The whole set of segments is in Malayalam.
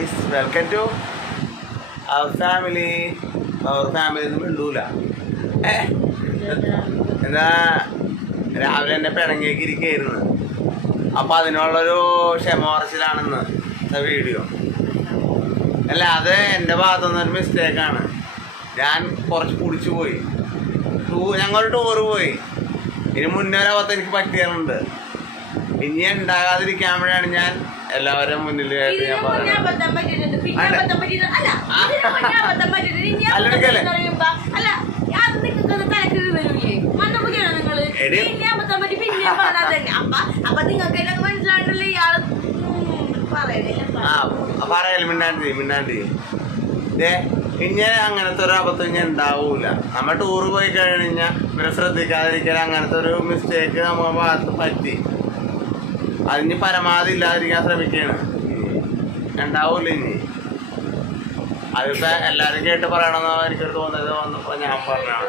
Welcome to our family our family ഒന്നും ഉണ്ടൂല എന്താ? രാവിലെ എന്റെ പിണങ്ങിയൊക്കെ ഇരിക്കുകയായിരുന്നു അപ്പം അതിനുള്ളൊരു ക്ഷമ വീഡിയോ അല്ല അത് എന്റെ ഭാഗത്തു നിന്നൊരു മിസ്റ്റേക്കാണ് ഞാൻ കുറച്ച് കുടിച്ചു പോയി. ടൂ ഞങ്ങൾ ടൂറ് പോയി. ഇനി മുന്നേ ഒരു അബദ്ധം എനിക്ക് പറ്റിയാറുണ്ട് ഇനി ഉണ്ടാകാതിരിക്കാൻ വേണ്ടിയാണ് ഞാൻ എല്ലാവരും മുന്നിലായിട്ട് ഞാൻ പറയാലും മിണ്ടാണ്ടി മിണ്ടാണ്ടി. ഇനി അങ്ങനത്തെ ഒരു അബദ്ധം ഇനി ഉണ്ടാവൂല. നമ്മൾ ടൂർ പോയി കഴിഞ്ഞാൽ ഇവരെ ശ്രദ്ധിക്കാതിരിക്കാൻ അങ്ങനത്തെ ഒരു മിസ്റ്റേക്ക് നമ്മുടെ ഭാഗത്ത് പറ്റി. അതിന് പരമാവധി ഇല്ലാതിരിക്കാൻ ശ്രമിക്കുകയാണ്. ഉണ്ടാവൂല ഇനി? അതിപ്പോ എല്ലാരും കേട്ട് പറയണമെന്നാ എനിക്ക് തോന്നിയത് വന്നപ്പോ ഞാൻ പറഞ്ഞാണ്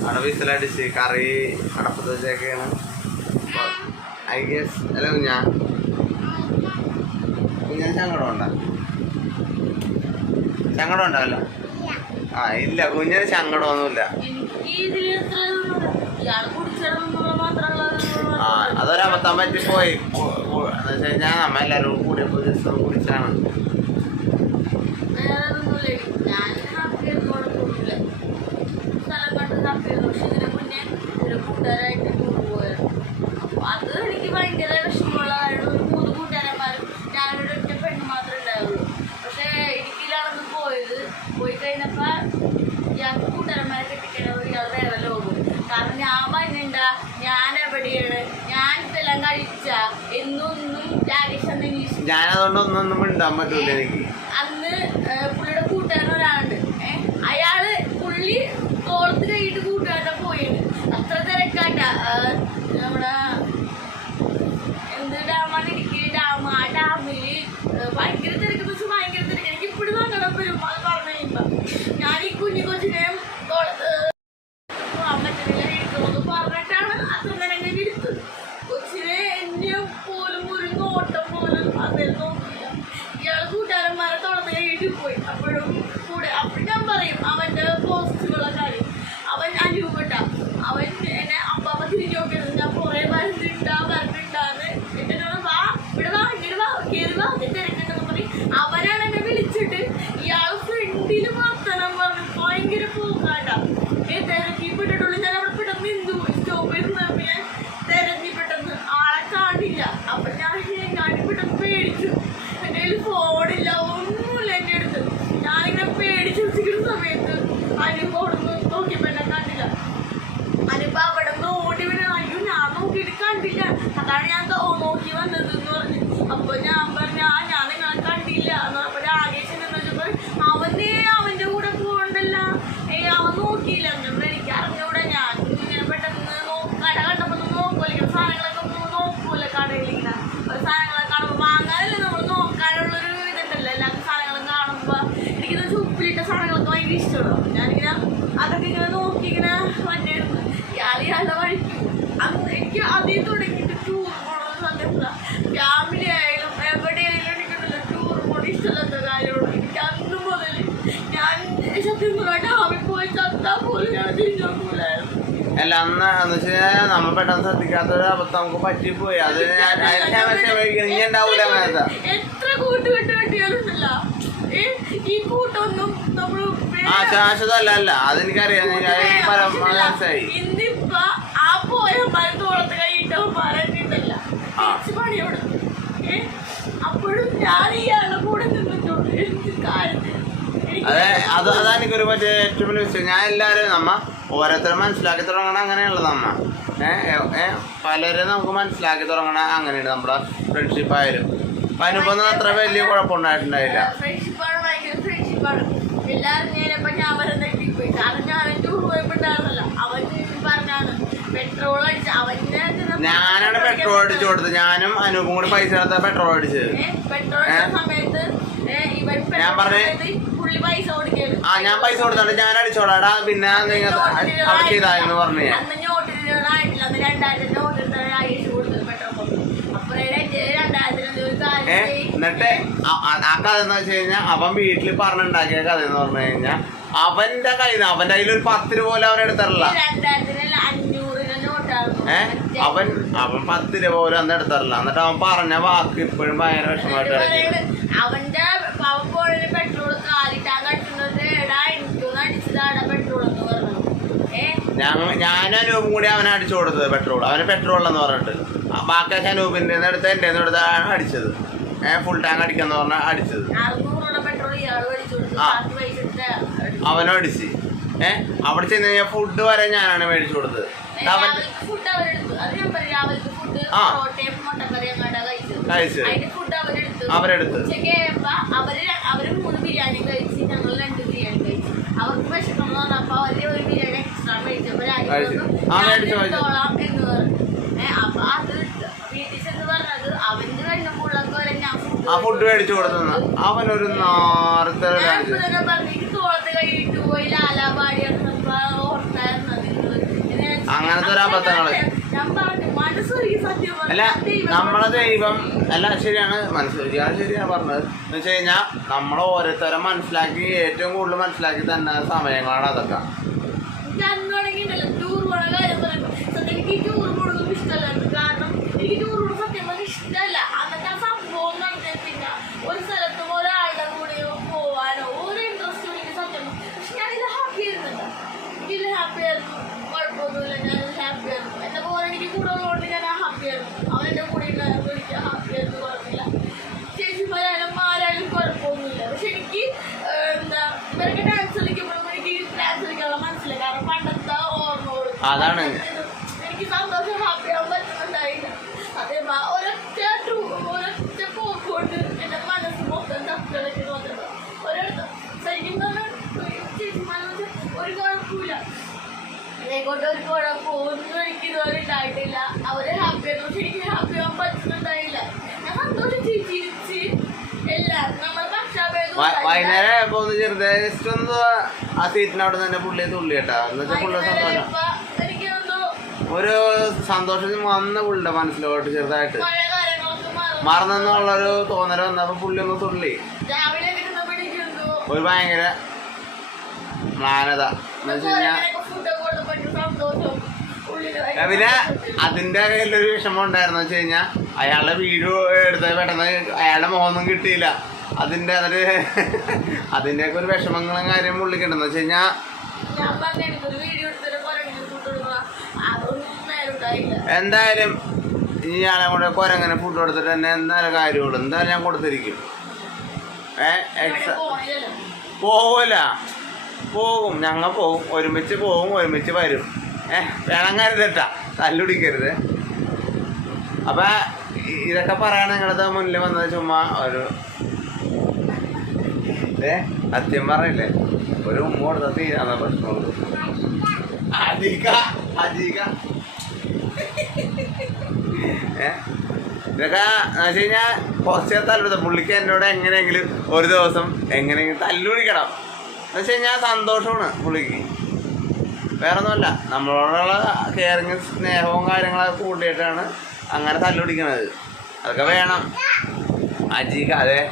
അവിടെ വിസിലടിച്ച് കറി അടപ്പത്ത് വെച്ചൊക്കെയാണ് ഐ ഗസ്. അല്ല ഞാൻ ഞാൻ ചങ്ങടം ഉണ്ടോ? ചങ്ങടം ഉണ്ടാവല്ലോ ആ ഇല്ല കുഞ്ഞിന് സങ്കടമൊന്നുമില്ല. ആ അതൊരബദ്ധം പറ്റിപ്പോയി. എന്ന് വെച്ച് കഴിഞ്ഞാൽ നമ്മ എല്ലാവരും കൂടിയപ്പോൾ ജസ്റ്റ് കുടിച്ചാണ്. വേറെ ഒന്നുമില്ല ഞാൻ ഹാപ്പി ആയിരുന്നോടെ പോയില്ല സ്ഥലം കണ്ട് ഹാപ്പി ആയിരുന്നു പക്ഷെ ഇതിന് മുന്നേ ഒരു കൂട്ടുകാരായിട്ട് ടൂർ പോയായിരുന്നു അപ്പൊ അത് എനിക്ക് ഭയങ്കര വിഷമമുള്ള കാര്യം ഒരു മൂന്ന് കൂട്ടുകാരന്മാരും ഞാനൊരു ഒറ്റ പെണ്ണ് മാത്രമേ ഉണ്ടായുള്ളൂ പക്ഷേ ഇടുക്കിയിലാണെന്ന് പോയത് പോയി കഴിഞ്ഞപ്പോ ഇയാൾക്ക് കൂട്ടുകാരന്മാരെ കെട്ടിക്കഴിഞ്ഞപ്പോൾ ഇയാൾ വേറെ ലോകം കാരണം ഞാൻ വന്നിണ്ട ഞാൻ എവിടെയാണ് ഞാൻ ഇതെല്ലാം കഴിച്ച എന്നൊന്നും രാകേഷ് അന്ന് ഞാനതുകൊണ്ട് ഒന്നൊന്നും മിണ്ടാൻ പറ്റൂല എനിക്ക്. അന്ന് പുള്ളിയുടെ കൂട്ടുകാരൻ ഒരാളുണ്ട്. അയാൾ പുള്ളി തോളത്ത് കൈയിട്ട് കൂട്ടുകാരനെ പോയിട്ടുണ്ട് അത്ര തിരക്കാട്ട. നമ്മടെ എന്ത് ഡാമാണ് ഇടുക്കി ഡാം? ആ ഡാമിൽ ഭയങ്കര തിരക്ക് എനിക്ക് ഇപ്പോഴും സങ്കടം വരും അത് പറഞ്ഞു കഴിയുമ്പോ ഞാൻ ഈ കുഞ്ഞു കൊച്ചിനെയും തോളത്ത് പോകാൻ പറ്റുന്നില്ല എടുക്കണമെന്ന് പറഞ്ഞിട്ടാണ് അത്ര നേരം കഴിഞ്ഞ് എടുത്തത് കൊച്ചിനെ എന്നെ പോലും ഒരു നോട്ടം പോലും അതിൽ നോക്കില്ല ഇയാൾ കൂട്ടുകാരന്മാരെ തുറന്ന് കഴിഞ്ഞിട്ട് പോയി അപ്പോഴും കൂടെ അപ്പോഴും ഞാൻ പറയും അവന്റെ പോസ്റ്റുകളെ കാര്യം അവൻ അനുഭവപ്പെട്ട അവൻ എന്നെ അപ്പാപ്പ തിരിഞ്ഞു നോക്കിയത് ഞാൻ കുറേ വരുന്നുണ്ടാ വരുന്നുണ്ടാന്ന് എന്നിട്ട് വാ ഇവിടെ വാ ഇങ്ങോട്ട് വാ കയറി വാ അതിന്റെ തിരക്കുണ്ടെന്ന് പറയും അവനാണ് എന്നെ വിളിച്ചിട്ട് ഇയാൾ ഫ്രണ്ടിൽ വർത്തനം പറഞ്ഞു ഭയങ്കര പോക്കാട്ടാ ഏ തിരക്കിപ്പെട്ടിട്ടുള്ളൂ ഞാൻ അവിടെ പെട്ടെന്ന് നിന്നു സ്റ്റോപ്പ് ചെയ്ത് നിന്നപ്പോ ഞാൻ തിരഞ്ഞി പെട്ടെന്ന് ആളെ കാണില്ല അപ്പൊ ഞാൻ ഞാൻ പെട്ടെന്ന് പേടിച്ചു എന്റെ കയ്യിൽ ഫോണില്ല ഒന്നുമില്ല എന്റെ അടുത്ത് ഞാനിങ്ങനെ പേടിച്ചു വെച്ചിരിക്കുന്ന സമയത്ത് അനുഭവം അവിടെ നിന്ന് നോക്കിയപ്പോ എന്നെ കണ്ടില്ല അനുഭവം അവിടെ നിന്ന് ഓടി വരാൻ അയ്യോ ഞാൻ നോക്കിയിട്ട് കണ്ടില്ല അതാണ് ഞാൻ ദോ നോക്കി വന്നത് എന്ന് പറഞ്ഞു അപ്പൊ ഞാൻ പറഞ്ഞു ആ ഞാൻ നിങ്ങളെ കണ്ടില്ല എന്ന് പറഞ്ഞപ്പോ രാകേശൻ എന്ന് വെച്ചപ്പോ അവനെ അവന്റെ കൂടെ പോകണ്ടല്ല ഏ അവൻ നോക്കിയില്ല എന്നിട്ട് എനിക്ക് അറിഞ്ഞൂടെ ഞാൻ ഇങ്ങനെ പെട്ടെന്ന് നോ- കട കണ്ടപ്പോ ഒന്ന് നോക്കൂല ഇങ്ങനെ സാധനങ്ങളൊക്കെ ഒന്ന് നോക്കൂല കടയിൽ ഇങ്ങനെ ഒരു സാധനങ്ങളൊക്കെ കാണുമ്പോ വാങ്ങാനല്ലേ നമ്മൾ നോക്കാനുള്ളൊരു ഇതുണ്ടല്ലോ എല്ലാ സാധനങ്ങളും കാണുമ്പോ എനിക്കിത് ഉപ്പിലിട്ട സാധനങ്ങളൊക്കെ ഭയങ്കര ഇഷ്ടമാണ് ഞാനിങ്ങനെ അതൊക്കെ ഇങ്ങനെ നോക്കി ഇങ്ങനെ വന്നിരുന്നു ഇയാൾ ഇയാളുടെ വഴിക്ക് അന്ന് എനിക്ക് അതിൽ തുടങ്ങിയിട്ട് ടൂർ പോകണമെന്ന് സത്യത്തില ഫാമിലി ആയാലും എവിടെയായാലും എനിക്കുണ്ടല്ലോ ടൂർ പോകണം ഇഷ്ടമില്ലാത്ത കാര്യമാണ് എനിക്ക് അന്ന് മുതൽ ഞാൻ സത്യം പറഞ്ഞാൽ ഡാമിൽ പോയി പോലും തിരിഞ്ഞു അല്ല അന്ന് എന്ന് വെച്ച് കഴിഞ്ഞാൽ നമ്മൾ പെട്ടെന്ന് ശ്രദ്ധിക്കാത്തൊരു അബദ്ധം നമുക്ക് പറ്റിപ്പോയി. അത് ഞാൻ ഇനി ഉണ്ടാവൂല അങ്ങനത്തെ. എത്ര കൂട്ടുകെട്ട് കെട്ടിയാലുണ്ടല്ലോ. ഏ, ഈ കൂട്ടൊന്നും നമ്മൾ ആ അല്ല. അതെനിക്കറിയാം. പരം മനസ്സിലായി. ഇന്നിപ്പോ ആ തോളത്ത് കൈയിട്ടവന്മാരല്ല ആ. തിരിച്ച് പണിയോട്. ഏ അപ്പോഴും ഞാൻ ഇയാളുടെ കൂടെ നിന്നിട്ടുണ്ട് എന്ത് കാര്യത്തിന്? എനിക്ക് അതെ അത് അതാണ് എനിക്കൊരു മറ്റേ ഏറ്റവും വലിയ വിഷയം. ഞാൻ എല്ലാവരും നമ്മ ഓരോരുത്തരും മനസ്സിലാക്കി തുടങ്ങണം അങ്ങനെയുള്ളത് നമ്മ. ഏഹ് പലരും നമുക്ക് മനസ്സിലാക്കി തുടങ്ങണം അങ്ങനെയാണ് നമ്മുടെ ഫ്രണ്ട്ഷിപ്പ് ആയാലും. അപ്പൊ അതിനിപ്പൊന്നും അത്ര വലിയ കുഴപ്പമുണ്ടായിട്ടുണ്ടായില്ല. ഞാനാണ് പെട്രോൾ അടിച്ചു കൊടുത്തത്. ഞാനും അനൂപും കൂടി പൈസ എടുത്ത പെട്രോൾ അടിച്ചത്. ഞാൻ പറഞ്ഞേ- ആ ഞാൻ പൈസ കൊടുത്തോണ്ട് ഞാൻ അടിച്ചോളാടാ. പിന്നെ അവിടെ ചെയ്തായിരുന്നു പറഞ്ഞു. ഏ എന്നിട്ട് ആ കഥ എന്ന് വെച്ച് കഴിഞ്ഞാൽ അവൻ വീട്ടിൽ പറഞ്ഞുണ്ടാക്കിയ കഥ എന്ന് പറഞ്ഞു കഴിഞ്ഞാൽ അവന്റെ കയ്യിൽ നിന്ന് അവന്റെ കയ്യിൽ ഒരു പത്ത് രൂപ പോലെ അവനെടുത്തറില്ല ഏ അവൻ അവൻ പത്ത് രൂപ പോലും അന്ന് എടുത്തറില്ല എന്നിട്ട് അവൻ പറഞ്ഞ വാക്ക് ഇപ്പോഴും ഭയങ്കര വിഷമമായിട്ട് അവന്റെ ഏ ഞങ്ങ ഞാനും അനൂപും കൂടി അവനെ അടിച്ചു കൊടുത്തത് പെട്രോൾ അവന് പെട്രോൾ എന്ന് പറഞ്ഞിട്ട്. ബാക്കി അനൂപിന്റെ അടുത്ത് എന്റെ അടുത്താണ് അടിച്ചത്. ഏഹ് ഫുൾ ടാങ്ക് അടിക്കാന്ന് പറഞ്ഞാൽ അടിച്ചത്. ആ. അവനും അടിച്ച്. ഏഹ് അവിടെ ചെന്ന് കഴിഞ്ഞാൽ ഫുഡ് വരെ ഞാനാണ് മേടിച്ചു കൊടുത്തത്. അവൻ ഫുഡ് അവരെടുത്തു ആ. അവർ മൂന്ന് ബിരിയാണി കഴിച്ച് ഞങ്ങൾ രണ്ട് ബിരിയാണി കഴിച്ചു. അവർക്ക് വിശക്കണം അവരുടെ ഒരു ബിരിയാണി ആ, ഫുഡ് മേടിച്ചു കൊടുത്തെന്ന്. അവനൊരു നാർത്തെ അങ്ങനത്തെ ഒരു അബദ്ധങ്ങൾ. അല്ല നമ്മളെ ദൈവം അല്ല ശരിയാണ് മനസ്സിലാക്കിയാണ് ശരിയാണ് പറഞ്ഞത്. എന്ന് വെച്ച് കഴിഞ്ഞാൽ നമ്മൾ ഓരോരുത്തരെ മനസ്സിലാക്കി ഏറ്റവും കൂടുതൽ മനസ്സിലാക്കി തന്നെ സമയങ്ങളാണ് അതൊക്കെ. എനിക്ക് തുടങ്ങിയിട്ടല്ലോ ടൂർ പോണ കാര്യം പറയുമ്പോ സത്യം ടൂർ അതാണ്. എനിക്ക് സന്തോഷം ഹാപ്പി ശരിക്കും ഒരു കുഴപ്പമില്ല. ഒരു ഉണ്ടായിട്ടില്ല. അവർ ഹാപ്പി പക്ഷെ എനിക്ക് ഹാപ്പി ആവാൻ പറ്റുന്നുണ്ടായില്ല ഞാൻ സന്തോഷിച്ച് ചിരിച്ച് എല്ലാം നമ്മൾ പക്ഷാഭേദം വൈ- വൈകുന്നേരം ആയപ്പോ ഒന്ന് ഇഷ്ടം ജസ്റ്റ് ഒന്ന് ആ സീറ്റിന് അവിടെ തന്നെ പുള്ളിയെ തുള്ളി കേട്ടാ. എന്ന് വെച്ചാൽ സന്തോഷം. ഒരു സന്തോഷം വന്ന പുള്ളിയുടെ മനസ്സിലോട്ട് ചെറുതായിട്ട്. മറന്നെന്നുള്ളൊരു തോന്നൽ വന്നപ്പോ പുള്ളി ഒന്ന് തുള്ളി. ഒരു ഭയങ്കര മാനത എന്ന് വെച്ച് കഴിഞ്ഞാൽ പിന്നെ അതിന്റെ കയ്യിലൊരു വിഷമം ഉണ്ടായിരുന്നു വെച്ച് കഴിഞ്ഞാൽ അയാളുടെ വീഡിയോ എടുത്തത് പെട്ടെന്ന് അയാളുടെ മുഖമൊന്നും കിട്ടിയില്ല. അതിന്റെ അതൊരു അതിന്റെയൊക്കെ ഒരു വിഷമങ്ങളും കാര്യം ഉള്ളിക്കുണ്ടെന്ന് വെച്ച് കഴിഞ്ഞാൽ എന്തായാലും ഇനി ആളെ കൂടെ കുരങ്ങനെ ഫുഡ് കൊടുത്തിട്ട് തന്നെ എന്തായാലും കാര്യമുള്ളൂ. എന്തായാലും ഞാൻ കൊടുത്തിരിക്കും. ഏ എക്സാ പോവില്ല പോകും. ഞങ്ങൾ പോകും. ഒരുമിച്ച് പോകും ഒരുമിച്ച് വരും. ഏ വേണം കരുതട്ടാ. തല്ലുടിക്കരുത് അപ്പൊ ഇതൊക്കെ പറയാൻ നിങ്ങളുടെ മുന്നിൽ വന്നത്? ചുമ്മാ ഒരു ഏ സത്യം പറയില്ലേ? ഒരു ഉമ്മ കൊടുത്ത തീരാന്ന പ്രശ്നമുള്ളൂ. അധിക അധിക. ഏ? വെച്ച് കഴിഞ്ഞാൽ കുറച്ച് തല്ലുടുത്ത പുള്ളിക്ക് എന്നോട് എങ്ങനെയെങ്കിലും ഒരു ദിവസം എങ്ങനെയെങ്കിലും തല്ലുപിടിക്കണം എന്ന് വെച്ച് കഴിഞ്ഞാൽ സന്തോഷമാണ് പുള്ളിക്ക്. വേറെ ഒന്നുമല്ല നമ്മളോടുള്ള കെയറിങ് സ്നേഹവും കാര്യങ്ങളൊക്കെ കൂട്ടിയിട്ടാണ് അങ്ങനെ തല്ലുപിടിക്കണത് അതൊക്കെ വേണം. അജീക അതെ.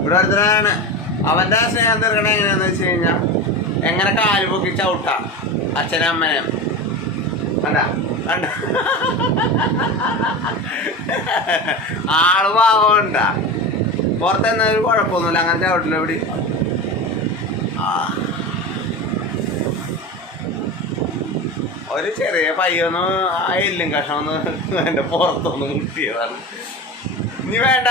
ഇവിടെ ഒരുത്തനാണ്. അവന്റെ സ്നേഹം തീർക്കണ എങ്ങനെയാന്ന് വെച്ച് കഴിഞ്ഞാൽ എങ്ങനെ കാൽ പൊക്കി അച്ഛനും കണ്ട? ആൾ പാവണ്ട പുറത്തുനിന്ന് ഒരു കുഴപ്പമൊന്നുമില്ല അങ്ങനെ ചവിട്ടില്ല ഇവിടെ. ഒരു ചെറിയ പയ്യൊന്ന് ആ എല്ലും കഷ്ണം ഒന്ന് എന്റെ പുറത്തൊന്ന് മുട്ടിയതാണ്. ഇനി വേണ്ട.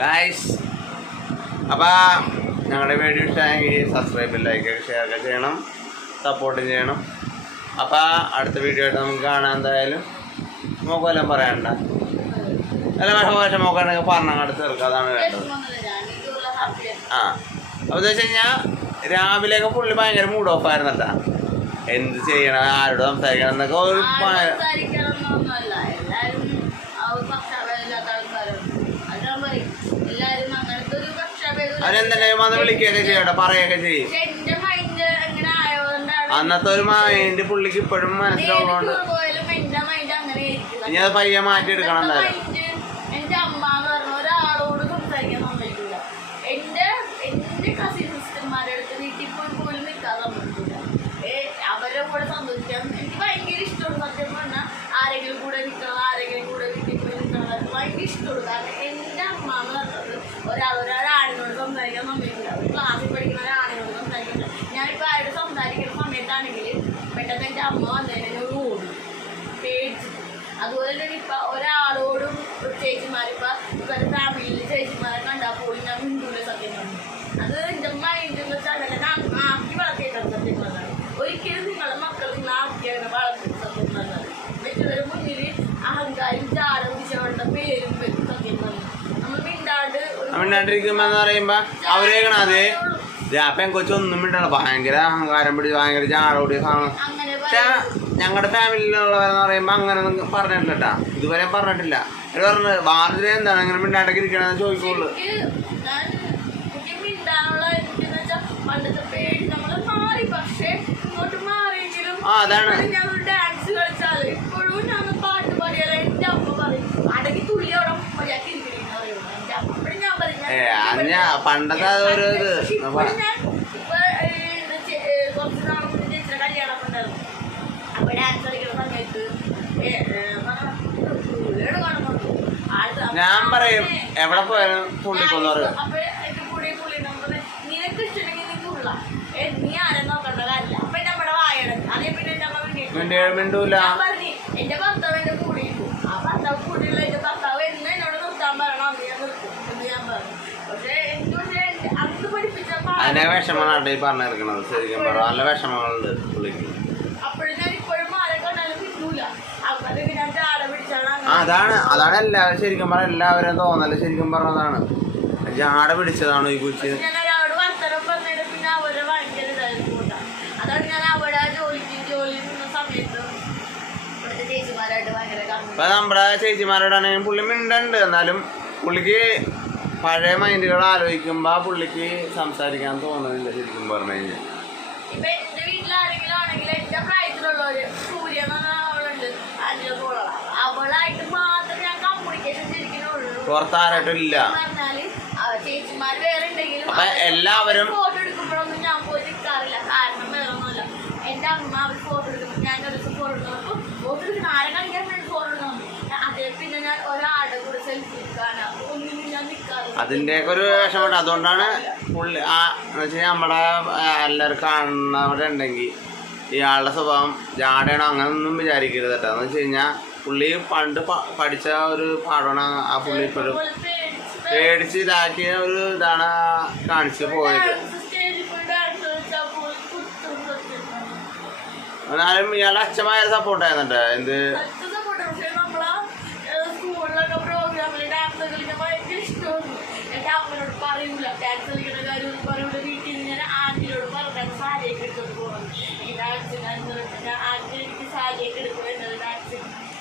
ഗൈസ് അപ്പോൾ ഞങ്ങളുടെ വീഡിയോ ഇഷ്ടമായെങ്കിൽ സബ്സ്ക്രൈബ് ലൈക്ക് ഷെയർ ഒക്കെ ചെയ്യണം സപ്പോർട്ട് ചെയ്യണം. അപ്പോൾ അടുത്ത വീഡിയോ ആയിട്ട് നമുക്ക് കാണാൻ എന്തായാലും. നോക്കുമല്ലോ പറയണ്ട. അല്ല വിഷമ നോക്കുകയാണെങ്കിൽ പറഞ്ഞ അടുത്ത് തീർക്കുക അതാണ് വേണ്ടത്. ആ അപ്പോൾ എന്താ വെച്ച് കഴിഞ്ഞാൽ രാവിലെയൊക്കെ പുള്ളി ഭയങ്കര മൂഡ് ഓഫ് ആയിരുന്നട്ടാ. എന്ത് ചെയ്യണം ആരോട് സംസാരിക്കണം എന്നൊക്കെ ഒരു ആരും ഭയ- സംസാരിക്കണമെന്നൊന്നുമല്ല. എല്ലാരും ആ ഒരു പക്ഷാഭേദമില്ലാത്ത ആൾക്കാരാണ്. അത് ഞാൻ പറയും. എല്ലാരും അങ്ങനത്തെ ഒരു പക്ഷാഭേദം അവരെന്തെങ്കിലും വന്ന് വിളിക്കുകയൊക്കെ ചെയ്യട്ടെ പറയുകയൊക്കെ ചെയ്യും. അന്നത്തെ ഒരു മൈൻഡ് പുള്ളിക്ക് ഇപ്പോഴും ആയിരിക്കും ഇനി അത് പയ്യെ മാറ്റി എടുക്കണം എന്തായാലും mind എന്റെ അമ്മ എന്ന് പറഞ്ഞ ഒരാളോട് സംസാരിക്കാൻ സമ്മതിക്കില്ല എന്റെ എന്റെ കസിൻ സിസ്റ്റർമാരുടെ അടുത്ത് വീട്ടിൽ പോയി പോലും നിൽക്കാൻ സമ്മതിക്കില്ല ഏ, അവരുടെ കൂടെ സന്തോഷിക്കാൻ എനിക്ക് ഭയങ്കര ഇഷ്ടമാണ് സത്യം പറഞ്ഞാൽ ആരെങ്കിലും കൂടെ നിൽക്കണം ആരെങ്കിലും കൂടെ വീട്ടിൽ പോയി നിൽക്കണം അതൊക്കെ ഭയങ്കര ഇഷ്ടമാണ് കാരണം എന്റെ അമ്മ എന്ന് പറഞ്ഞത് ഒരാൾ ഒരാളിനോട് സംസാരിക്കാൻ സമ്മതിക്കില്ല ഒരു ക്ലാസ്സിൽ പഠിക്കുന്ന ഒരാളിനോട് സംസാരിക്കില്ല ഞാനിപ്പോൾ ആരോട് സംസാരിക്കുന്ന സമയത്താണെങ്കിൽ പെട്ടെന്ന് എന്റെ അമ്മ വന്നതിനെ ഞാൻ പേടിച്ചു അതുപോലെ തന്നെ ഇപ്പൊ ഒരാളോടും ചേച്ചിമാരിപ്പ ഇവരുടെ ഫാമിലിയിൽ ചേച്ചിമാരെ കണ്ടാൽ പോലും ഞാൻ മിണ്ടൂല സത്യം പറഞ്ഞു അത് എന്റെ മൈൻഡിൽ വെച്ചാൽ ഞാൻ ആക്കി വളർത്തിയിട്ടാണ് സത്യം പറഞ്ഞത് ഒരിക്കലും നിങ്ങളെ മക്കൾ നിങ്ങൾ ആക്കിയാണ് വളർത്തി സത്യം പറഞ്ഞത് മറ്റുള്ളവരുടെ മുന്നിൽ അഹങ്കാരം ചാടും ദിശകളുടെ പേരും വരും സത്യം പറഞ്ഞു നമ്മൾ മിണ്ടാണ്ട് ഒരു- മിണ്ടാണ്ടിരിക്കുമ്പോ എന്ന് പറയുമ്പോ അവർ കേൾക്കണം അതേ പെങ്കൊച്ചൊന്നും മിണ്ടണം ഭയങ്കര അഹങ്കാരം പിടിച്ച് ഭയങ്കര ചാടോടിയ സാധനം. അങ്ങനെ പക്ഷെ ഞങ്ങളുടെ ഫാമിലിയിലുള്ളവരെന്ന് പറയുമ്പോൾ അങ്ങനെ ഒന്നും പറഞ്ഞിട്ടില്ല കേട്ടാ ഇതുവരെ പറഞ്ഞിട്ടില്ല. അവർ പറഞ്ഞു വാർഡിൽ എന്താണ് ഇങ്ങനെ മിണ്ടാണ്ടൊക്കെ ഇരിക്കണെന്ന് ചോദിക്കുള്ളൂ. പണ്ടത്തെ ആ അതാണ്. ഇപ്പോഴും ഞാൻ ഒരു ഡാൻസ് കളിച്ചാൽ ഞാൻ പറയും എവിടെ പോയാലും പുള്ളിക്കൊന്ന് പറയും. അപ്പൊ എന്റെ പിന്നെ എന്റെ മിണ്ടൂല. ഭർത്താവ് കൂടെ ആ ഭർത്താവ് കൂടെയുള്ള എന്റെ ഭർത്താവ് എന്ന് എന്നോട് നിർത്താൻ പറയണം. അന്ന് ഞാൻ നിർത്തും. എന്ന് ഞാൻ പറഞ്ഞു. പക്ഷെ എനിക്ക് പക്ഷേ എന്റെ- അന്ന് പഠിപ്പിച്ച അതിന്റെ വിഷമമാണ് ഈ പറഞ്ഞിരിക്കണത്. ശരിക്കും പറഞ്ഞു നല്ല വിഷമങ്ങളുണ്ട് പുള്ളിക്ക് അപ്പോഴും ഞാൻ ഇപ്പോഴും ആരെ കണ്ടാലും കിട്ടൂല അപ്പൊ ഞാൻ ചാട പിടിച്ചാണ് ആ, അതാണ് അതാണ് എല്ലാവരും ശരിക്കും പറഞ്ഞ എല്ലാവരും തോന്നൽ ശരിക്കും പറഞ്ഞതാണ്. ജാട പിടിച്ചതാണ് ഈ കുച്ചി? ഇപ്പൊ നമ്മുടെ ചേച്ചിമാരോടാണെങ്കിലും പുള്ളി മിണ്ടുണ്ട്. എന്നാലും പുള്ളിക്ക് പഴയ മൈൻഡുകൾ ആലോചിക്കുമ്പോ പുള്ളിക്ക് സംസാരിക്കാൻ തോന്നുന്നില്ല ശരിക്കും പറഞ്ഞു കഴിഞ്ഞാൽ ഇപ്പൊ എന്റെ വീട്ടിൽ ആരെങ്കിലും ആണെങ്കിൽ എന്റെ പ്രായത്തിലുള്ളവര് സൂര്യ എന്ന് പറഞ്ഞ അവളുണ്ട് അഞ്ചോ കോള അവളായിട്ട് മാത്രം ഞാൻ കമ്മ്യൂണിക്കേഷൻ ശരിക്കുള്ളൂ പുറത്താരായിട്ടും ഇല്ല പറഞ്ഞാൽ ആ ചേച്ചിമാര് വേറെ ഉണ്ടെങ്കിലും അപ്പൊ എല്ലാവരും- ഫോട്ടോ എടുക്കുമ്പോഴൊന്നും ഞാൻ പോയി നിൽക്കാറില്ല കാരണം വേറെ ഒന്നുമില്ല എന്റെ അമ്മ അവർ ഫോട്ടോ എടുക്കുമ്പോൾ ഞാൻ ഒരു ദിവസം ഫോട്ടോ എടുക്കുമ്പോൾ ഫോട്ടോ എടുക്കുന്ന ആരെ കാണിക്കാൻ വേണ്ടി ഫോട്ടോ എടുക്കണം അതേ പിന്നെ ഞാൻ ഒരാളുടെ കൂടെ സെൽഫി എടുക്കാനാ. ഒന്നിനും ഞാൻ നിൽക്കാറില്ല അതിന്റെയൊക്കെ ഒരു വിഷമമുണ്ട്. അതുകൊണ്ടാണ് പുള്ളി ആ എന്ന് വെച്ചാൽ നമ്മുടെ എല്ലാവരും കാണുന്നവരുണ്ടെങ്കിൽ ഇയാളുടെ സ്വഭാവം ജാടയാണോ അങ്ങനൊന്നും വിചാരിക്കരുത് കേട്ടോ. എന്ന് വെച്ച് കഴിഞ്ഞാൽ പുള്ളി പണ്ട് പഠിച്ച ഒരു പാടാണ് ആ പുള്ളി ഇപ്പോഴും. പേടിച്ച് ഇതാക്കിയ ഒരു ഇതാണ് കാണിച്ചു പോയത്. എന്നാലും ഇയാളുടെ അച്ഛമായ സപ്പോർട്ടായിരുന്നുണ്ട് എന്ത് അടുത്ത സപ്പോർട്ട് പക്ഷേ നമ്മളെ സ്കൂളിലൊക്കെ പ്രോഗ്രാമിൽ ഡാൻസ് കളിക്കാൻ ഭയങ്കര ഇഷ്ടമാണ് എന്റെ അമ്മനോട് പറയൂല ഡാൻസ് കളിക്കുന്ന കാര്യം പറയൂല വീട്ടിൽ നിന്ന് ഞാൻ ആന്റിയോട് പറഞ്ഞാൽ സാരിയൊക്കെ എടുത്തോണ്ട് പോകണം ഈ ഡാൻസ് ഡാൻസ് ഞാൻ ആന്റി എനിക്ക് സാരിയൊക്കെ എടുക്കുന്നത് ഡാൻസ്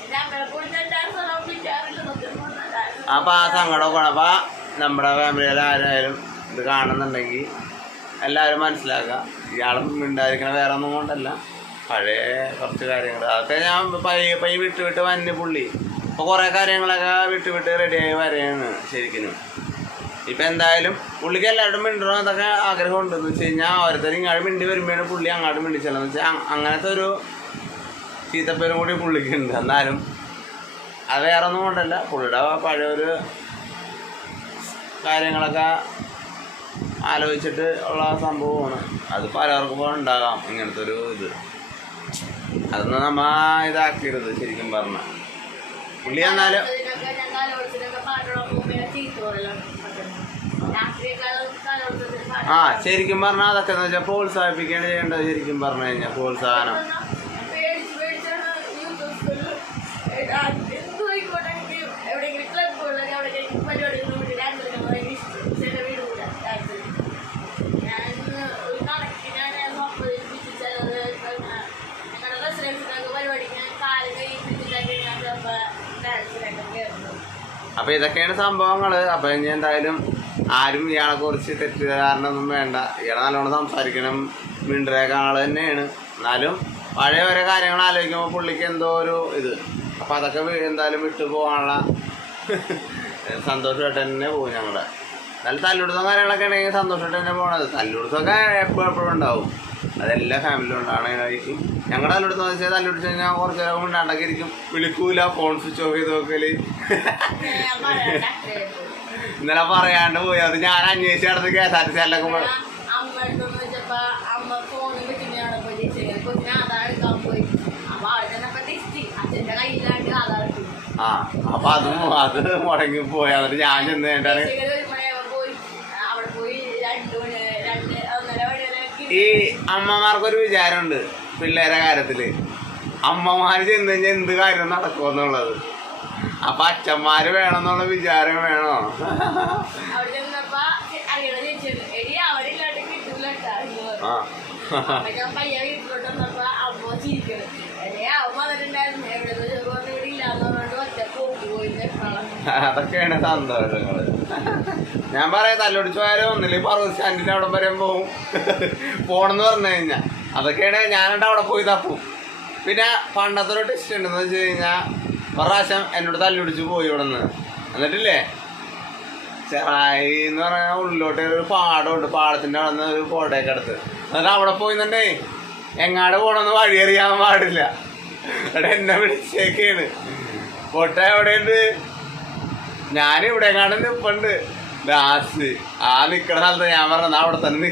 എന്റെ അമ്മയെ പോയി ഞാൻ ഡാൻസ് കളിക്കാൻ വിളിക്കാറില്ല സത്യം പറഞ്ഞാൽ ഡാൻസ് അപ്പോൾ ആ സങ്കടമൊക്കെ അപ്പോൾ നമ്മുടെ ഫാമിലിയിൽ ആരായാലും ഇത് കാണുന്നുണ്ടെങ്കിൽ എല്ലാവരും മനസ്സിലാക്കുക. ഇയാളും ഉണ്ടായിരിക്കണ വേറെ ഒന്നും കൊണ്ടല്ല. പഴയ കുറച്ച് കാര്യങ്ങൾ അതൊക്കെ ഞാൻ പയ്യെ പൈ വിട്ട് വിട്ട് വന്നി പുള്ളി. അപ്പോൾ കുറേ കാര്യങ്ങളൊക്കെ വിട്ട് വിട്ട് റെഡിയായി വരെയാണ് ശരിക്കും. ഇപ്പം എന്തായാലും പുള്ളിക്ക് എല്ലാവരും മിണ്ടണം എന്നൊക്കെ ആഗ്രഹമുണ്ടെന്ന് വെച്ച് കഴിഞ്ഞാൽ ഓരോരുത്തരും ഇങ്ങോട്ട് മിണ്ടി വരുമ്പോഴാണ് പുള്ളി അങ്ങോട്ട് മിണ്ടിച്ചെല്ലാം എന്ന് വെച്ചാൽ അങ്ങനത്തെ ഒരു ചീത്തപ്പേരും കൂടി പുള്ളിക്കുണ്ട് എന്നാലും അത് വേറെ ഒന്നും കൊണ്ടല്ല. പുള്ളിയുടെ പഴയൊരു കാര്യങ്ങളൊക്കെ ആലോചിച്ചിട്ട് ഉള്ള സംഭവമാണ്. അത് പലർക്കും ഉണ്ടാകാം ഇങ്ങനത്തെ ഒരു ഇത്. അതൊന്നും നമ്മ ഇതാക്കരുത് ശരിക്കും പറഞ്ഞ. പുള്ളി എന്നാലും ആ ശരിക്കും പറഞ്ഞാൽ അതൊക്കെ എന്ന് വെച്ചാൽ പ്രോത്സാഹിപ്പിക്കുകയാണ് ചെയ്യേണ്ടത് ശരിക്കും പറഞ്ഞു കഴിഞ്ഞാൽ പ്രോത്സാഹനം പേടിച്ച് പേടിച്ചാണ് യൂത്ത് സ്കൂളിൽ എന്തു ആയിക്കോട്ടെ എനിക്ക് എവിടെയെങ്കിലും ക്ലബുകളിലൊക്കെ എവിടെയെങ്കിലും പരിപാടികൾ വേണ്ടി ഡാൻസ് കളിക്കാൻ ഭയങ്കര ഇഷ്ടം ചില വീട് കൂടെ ഡാൻസ് കളിക്കാൻ ഞാൻ ഒരു കണക്കിനാണ് സമ്മതിപ്പിച്ചത് ഞങ്ങളുടെ റെസിഡൻസിനൊക്കെ പരിപാടിക്ക് ഞാൻ കാലം കഴിപ്പിച്ചിട്ടൊക്കെ ഞാൻ ചിലപ്പോൾ ഡാൻസിനൊക്കെ കയറുന്നത് അപ്പോൾ ഇതൊക്കെയാണ് സംഭവങ്ങൾ അപ്പോൾ ഇനി എന്തായാലും ആരും ഇയാളെ കുറിച്ച് തെറ്റിദ്ധാരണൊന്നും വേണ്ട. ഇയാളെ നല്ലോണം സംസാരിക്കണം. മിണ്ടറേക്ക ആൾ തന്നെയാണ്. എന്നാലും പഴയ ഓരോ കാര്യങ്ങൾ ആലോചിക്കുമ്പോൾ പുള്ളിക്ക് എന്തോ ഒരു ഇത്. അപ്പം അതൊക്കെ എന്തായാലും വിട്ടു പോകാനുള്ള സന്തോഷമായിട്ട് തന്നെ പോകും ഞങ്ങളുടെ എന്നാലും തല്ലുടുത്തം കാര്യങ്ങളൊക്കെ ഉണ്ടെങ്കിൽ സന്തോഷമായിട്ട് തന്നെ പോകണത് തല്ലുടുത്തൊക്കെ എപ്പോഴും എപ്പോഴും ഉണ്ടാവും. അതെല്ലാ ഫാമിലി ഉണ്ടാണ് ഞങ്ങളുടെ തല്ലുടുത്തം വെച്ചാൽ തല്ലുടിച്ച് കഴിഞ്ഞാൽ കുറച്ച് നേരം കൊണ്ട് ഇരിക്കും വിളിക്കൂല ഫോൺ സ്വിച്ച് ഓഫ് ചെയ്ത് നോക്കൽ. ഇന്നലെ പറയാണ്ട് പോയി. അത് ഞാൻ അന്വേഷിച്ച് നടന്ന് K S R T C എടുത്തു ആ അപ്പൊ അത് അത് മുടങ്ങി പോയി എന്നിട്ട് ഞാൻ ചെന്ന് ഈ അമ്മമാർക്കൊരു വിചാരമുണ്ട് പിള്ളേരെ കാര്യത്തിൽ. അമ്മമാർ ചെന്ന് കഴിഞ്ഞാൽ എന്ത് കാര്യം നടക്കുമെന്നുള്ളത് അപ്പൊ അച്ഛന്മാര് വേണമെന്നുള്ള വിചാരം വേണോ. ആ. അതൊക്കെയാണ് സന്തോഷങ്ങൾ. ഞാൻ പറയാം തല്ലൊടിച്ചു പോയാലും ഒന്നില്ല പറവൂർ സ്റ്റാൻഡിന്റെ അവിടെ വരെ പോവും. പോണെന്ന് പറഞ്ഞു കഴിഞ്ഞാൽ അതൊക്കെയാണ് ഞാനിട്ട് അവിടെ പോയി തപ്പും. പിന്നെ പണ്ടത്തെ ഒരു ടെസ്റ്റ് ഉണ്ടെന്ന് വെച്ച് കഴിഞ്ഞാൽ പ്രാവശ്യം എന്നോട് തല്ലുടിച്ച് പോയി ഇവിടെ നിന്ന് എന്നിട്ടില്ലേ? ചെറായി എന്ന് പറഞ്ഞാൽ ഉള്ളിലോട്ട് ഒരു പാടമുണ്ട്. പാടത്തിന്റെ അവിടെ നിന്ന് ഒരു കോട്ടയൊക്കെ അടുത്ത് എന്നിട്ട് അവിടെ പോയി നിന്നേ എങ്ങാട് പോണെന്ന് വഴി അറിയാൻ പാടില്ല. അവിടെ എന്നെ വിളിച്ചേക്കാണ്. കോട്ട എവിടെയുണ്ട്? ഞാനിവിടെ എങ്ങാണ്ട് നിപ്പുണ്ട്. ലാസ്റ്റ് ആ നിക്കണ സ്ഥലത്ത് ഞാൻ പറഞ്ഞ അവിടെ തന്നെ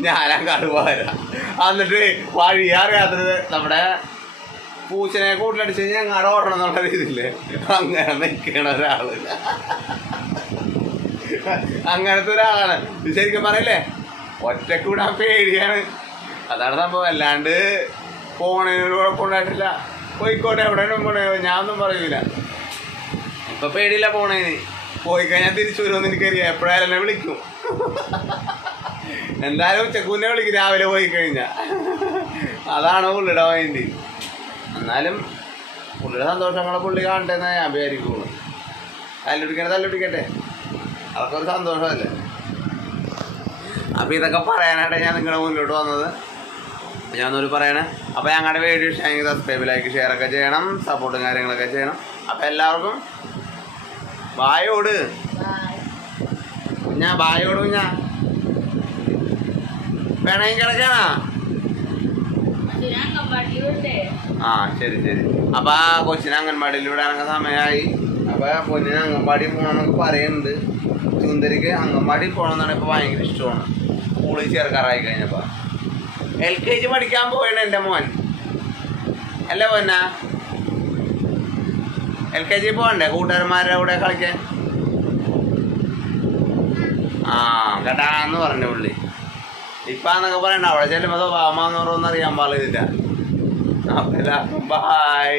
ഞാനങ്ങാട് പോരാ. എന്നിട്ട് നമ്മുടെ പൂച്ചനെ കൂട്ടിലടിച്ച് കഴിഞ്ഞാൽ എങ്ങാട് ഓടണം എന്നുള്ള രീതിയില്ലേ അങ്ങനെ നിൽക്കണ ഒരാൾ. അങ്ങനത്തെ ഒരാളാണ്. ശരിക്കും പറയില്ലേ? ഒറ്റയ്ക്ക് വിടാൻ പേടിയാണ്. അതാണ് സംഭവം. അല്ലാണ്ട് പോണതിനൊരു കുഴപ്പമുണ്ടായിട്ടില്ല. പോയിക്കോട്ടെ എവിടെ പോണേ. ഞാനൊന്നും പറയൂല. ഇപ്പൊ പേടിയില്ല പോണേന്. പോയി കഴിഞ്ഞാൽ തിരിച്ചു വരുമെന്ന് എനിക്കറിയാം. എപ്പോഴായാലും എന്നെ വിളിക്കും. എന്തായാലും ഉച്ചക്കൂന്നെ വിളിക്കും രാവിലെ പോയി കഴിഞ്ഞാൽ അതാണ് പുള്ളിയുടെ മൈൻഡ് എന്നാലും പുള്ളിയുടെ സന്തോഷങ്ങളെ പുള്ളി കാണട്ടെന്ന് ഞാൻ വിചാരിക്കുള്ളൂ. തല്ലുപിടിക്കണേ തല്ലുപിടിക്കട്ടെ. അവർക്കൊരു സന്തോഷമല്ലേ? അപ്പോൾ ഇതൊക്കെ പറയാനായിട്ട് ഞാൻ നിങ്ങളുടെ മുന്നിലോട്ട് വന്നത്. ഞാൻ ഒന്നൂർ പറയണേ. അപ്പോൾ ഞങ്ങളുടെ വീഡിയോ ഇഷ്ടമെങ്കിൽ സബ്സ്ക്രൈബ് ലൈക്ക് ഷെയർ ഒക്കെ ചെയ്യണം. സപ്പോർട്ടും കാര്യങ്ങളൊക്കെ ചെയ്യണം. അപ്പോൾ എല്ലാവർക്കും ബായോട്. ഞാൻ ബായോട് ഞാൻ വേണമെങ്കിൽ കിടക്കാനാ? ആ ശരി ശരി. അപ്പൊ ആ കൊച്ചിനെ അംഗൻവാടിയിൽ വിടാനൊക്കെ സമയമായി. അപ്പൊ പൊന്നിന് അംഗൻവാടി പോകണമെന്നൊക്കെ പറയുന്നുണ്ട്. സുന്ദരിക്ക് അംഗൻവാടി പോകണമെന്നാണ് ഇപ്പൊ ഭയങ്കര ഇഷ്ടമാണ്. സ്കൂളിൽ ചേർക്കാറായി കഴിഞ്ഞപ്പോ. എൽ കെ ജി പഠിക്കാൻ പോയാണ് എന്റെ മോൻ. അല്ലേ പൊന്ന? എൽ കെ ജി പോകണ്ടേ കൂട്ടുകാരന്മാരുടെ കൂടെ കളിക്കാൻ? ആ കേട്ടാന്ന് പറഞ്ഞു പുള്ളി. ഇപ്പാന്നൊക്കെ പറയണ്ട അവിടെ ചെല്ലുമ്പോൾ സ്വഭാവമാന്ന് പറയുമെന്ന് അറിയാൻ പാടില്ല ബായ്